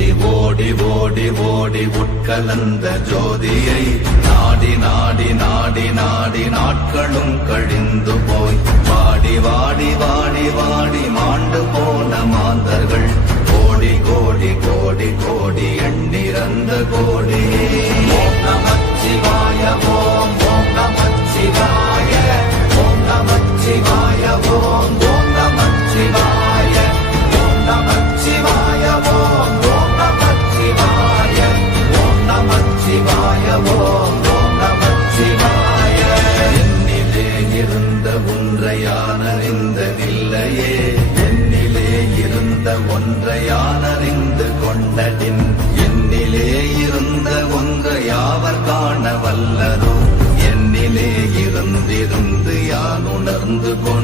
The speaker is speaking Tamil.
ஓடி ஓடி ஓடி உட்கலந்த ஜோதியை நாடி நாடி நாடி நாடி நாட்களும் கழிந்து போய் வாடி வாடி வாடி வாடி மாண்டு போன மாந்தர்கள் கோடி கோடி கோடி கோடி எண்ணிறந்த கோடி. ஓம் நமச்சிவாய ஓம் ஓம் நமச்சிவாய ஓம் நமச்சிவாய ஓம் ஓம் நமச்சிவாய ஓம் நமச்சிவாய ஓம் ஓம் நமச்சிவாய ஓம் நமச்சிவாய ஓம் ஓம் நமச்சிவாய. என்னிலே இருந்த ஒன்றை யான் அறிந்ததில்லையே, என்னிலே இருந்த ஒன்றை யான் அறிந்து கொண்டடின், என்னிலே இருந்த ஒன்றை யாவர் காண வல்லரோ, என்னிலே இருந்திருந்து யான் உணர்ந்து கொண்டேன்.